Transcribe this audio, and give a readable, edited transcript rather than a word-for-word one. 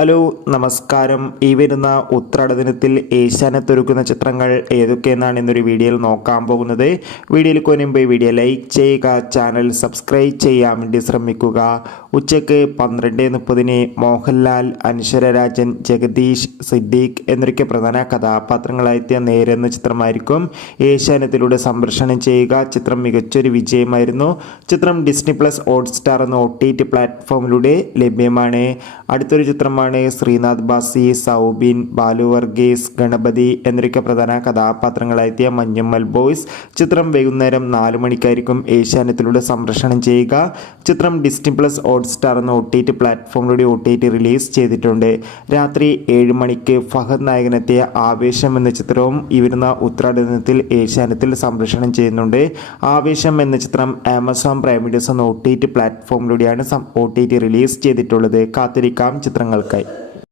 Hello നമസ്കാരം. ഈ വരുന്ന ഉത്രാടദിനത്തിൽ ഏഷ്യാനെറ്റ് ഒരുക്കുന്ന ചിത്രങ്ങൾ ഏതൊക്കെയെന്നാണ് ഇന്നൊരു വീഡിയോയിൽ നോക്കാൻ പോകുന്നത്. വീഡിയോയിൽ മുൻപ് വീഡിയോ ലൈക്ക് ചെയ്യുക, ചാനൽ സബ്സ്ക്രൈബ് ചെയ്യാൻ വേണ്ടി ശ്രമിക്കുക. ഉച്ചയ്ക്ക് 12:30 മോഹൻലാൽ, അനശ്വര രാജൻ, ജഗദീഷ്, സിദ്ദീഖ് എന്നൊക്കെ പ്രധാന കഥാപാത്രങ്ങളായെത്തിയ നേര് എന്ന ചിത്രമായിരിക്കും ഏഷ്യാനെറ്റിലൂടെ സംപ്രേഷണം ചെയ്യുക. ചിത്രം മികച്ചൊരു വിജയമായിരുന്നു. ചിത്രം ഡിസ്നി പ്ലസ് ഹോട്ട്സ്റ്റാർ എന്ന OTT പ്ലാറ്റ്ഫോമിലൂടെ ലഭ്യമാണ്. അടുത്തൊരു ചിത്രമാണ് ശ്രീനാഥ് ബാസി, സൗബിൻ, ബാലു വർഗീസ്, ഗണപതി എന്നൊക്കെ പ്രധാന കഥാപാത്രങ്ങളായെത്തിയ മഞ്ഞുമ്മൽ ബോയ്സ്. ചിത്രം വൈകുന്നേരം 4 മണിക്കായിരിക്കും ഏഷ്യാനെറ്റിലൂടെ സംപ്രേഷണം ചെയ്യുക. ചിത്രം ഡിസ്നി പ്ലസ് ഹോട്ട്സ്റ്റാർ എന്ന OTT പ്ലാറ്റ്ഫോമിലൂടെ OTT റിലീസ് ചെയ്തിട്ടുണ്ട്. രാത്രി 7 മണിക്ക് ഫഹദ് നായകനെത്തിയ ആവേശം എന്ന ചിത്രവും ഈ വരുന്ന ഉത്രാടദിനത്തിൽ ഏഷ്യാനെറ്റിൽ സംപ്രേഷണം ചെയ്യുന്നുണ്ട്. ആവേശം എന്ന ചിത്രം ആമസോൺ പ്രൈം വീഡിയോസ് എന്ന OTT പ്ലാറ്റ്ഫോമിലൂടെയാണ് OTT റിലീസ് ചെയ്തിട്ടുള്ളത്. കാത്തിരിക്കാം ചിത്രങ്ങൾക്കായി.